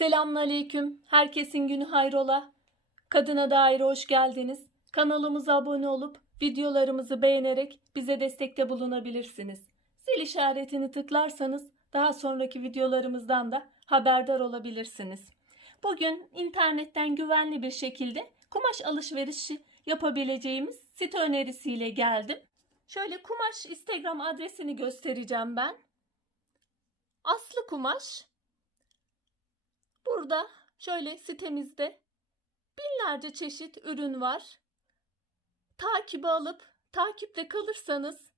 Selamünaleyküm. Herkesin günü hayrola. Kadına dair hoş geldiniz. Kanalımıza abone olup videolarımızı beğenerek bize destekte bulunabilirsiniz. Zil işaretini tıklarsanız daha sonraki videolarımızdan da haberdar olabilirsiniz. Bugün internetten güvenli bir şekilde kumaş alışverişi yapabileceğimiz site önerisiyle geldim. Şöyle kumaş Instagram adresini göstereceğim ben. Aslı Kumaş. Burada şöyle sitemizde binlerce çeşit ürün var. Takibi alıp takipte kalırsanız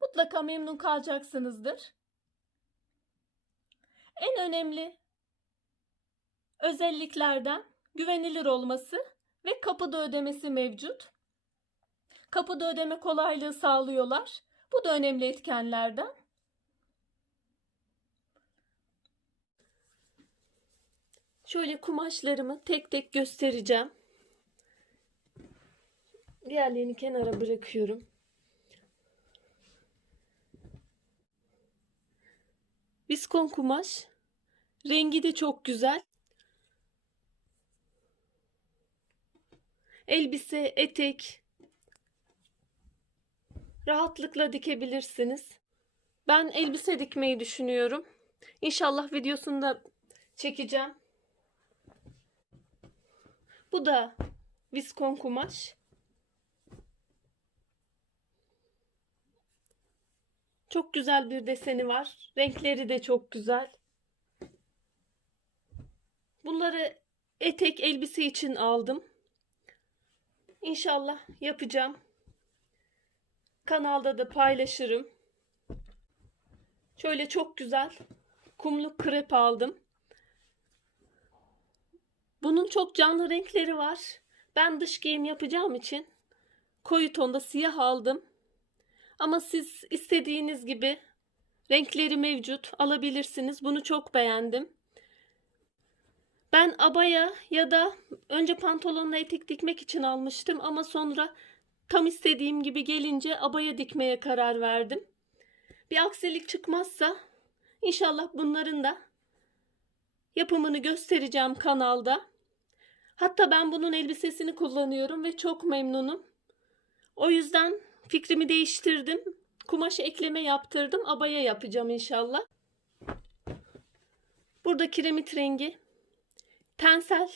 mutlaka memnun kalacaksınızdır. En önemli özelliklerden güvenilir olması ve kapıda ödemesi mevcut. Kapıda ödeme kolaylığı sağlıyorlar. Bu da önemli etkenlerden. Şöyle kumaşlarımı tek tek göstereceğim. Diğerlerini kenara bırakıyorum. Viskon kumaş. Rengi de çok güzel. Elbise, etek rahatlıkla dikebilirsiniz. Ben elbise dikmeyi düşünüyorum. İnşallah videosunu da çekeceğim. Bu da viskon kumaş. Çok güzel bir deseni var. Renkleri de çok güzel. Bunları etek elbise için aldım. İnşallah yapacağım. Kanalda da paylaşırım. Şöyle çok güzel kumlu krep aldım. Bunun çok canlı renkleri var. Ben dış giyim yapacağım için koyu tonda siyah aldım. Ama siz istediğiniz gibi renkleri mevcut alabilirsiniz. Bunu çok beğendim. Ben abaya ya da önce pantolonla etek dikmek için almıştım ama sonra tam istediğim gibi gelince abaya dikmeye karar verdim. Bir aksilik çıkmazsa inşallah bunların da yapımını göstereceğim kanalda. Hatta ben bunun elbisesini kullanıyorum ve çok memnunum. O yüzden fikrimi değiştirdim. Kumaş ekleme yaptırdım. Abaya yapacağım inşallah. Burada kiremit rengi. Tensel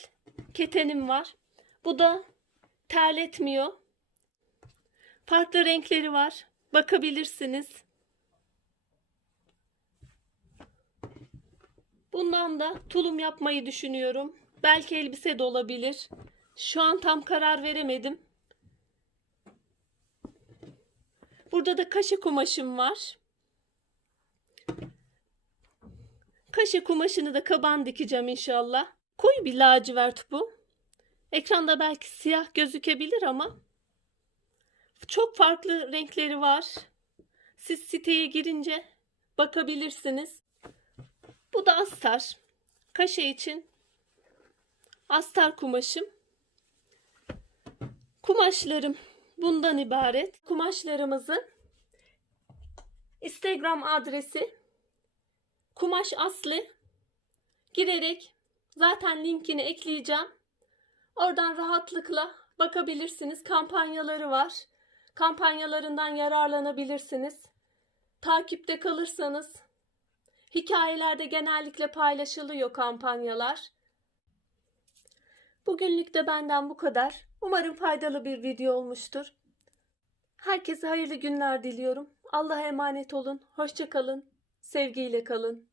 ketenim var. Bu da terletmiyor. Farklı renkleri var. Bakabilirsiniz. Bundan da tulum yapmayı düşünüyorum. Belki elbise de olabilir. Şu an tam karar veremedim. Burada da kaşı kumaşım var. Kaşı kumaşını da kaban dikeceğim inşallah. Koyu bir lacivert bu. Ekranda belki siyah gözükebilir ama çok farklı renkleri var. Siz siteye girince bakabilirsiniz. Bu da astar. Kaşe için astar kumaşım. Kumaşlarım bundan ibaret. Kumaşlarımızı Instagram adresi kumaş aslı girerek zaten linkini ekleyeceğim. Oradan rahatlıkla bakabilirsiniz. Kampanyaları var. Kampanyalarından yararlanabilirsiniz. Takipte kalırsanız hikayelerde genellikle paylaşılıyor kampanyalar. Bugünlük de benden bu kadar. Umarım faydalı bir video olmuştur. Herkese hayırlı günler diliyorum. Allah'a emanet olun. Hoşça kalın. Sevgiyle kalın.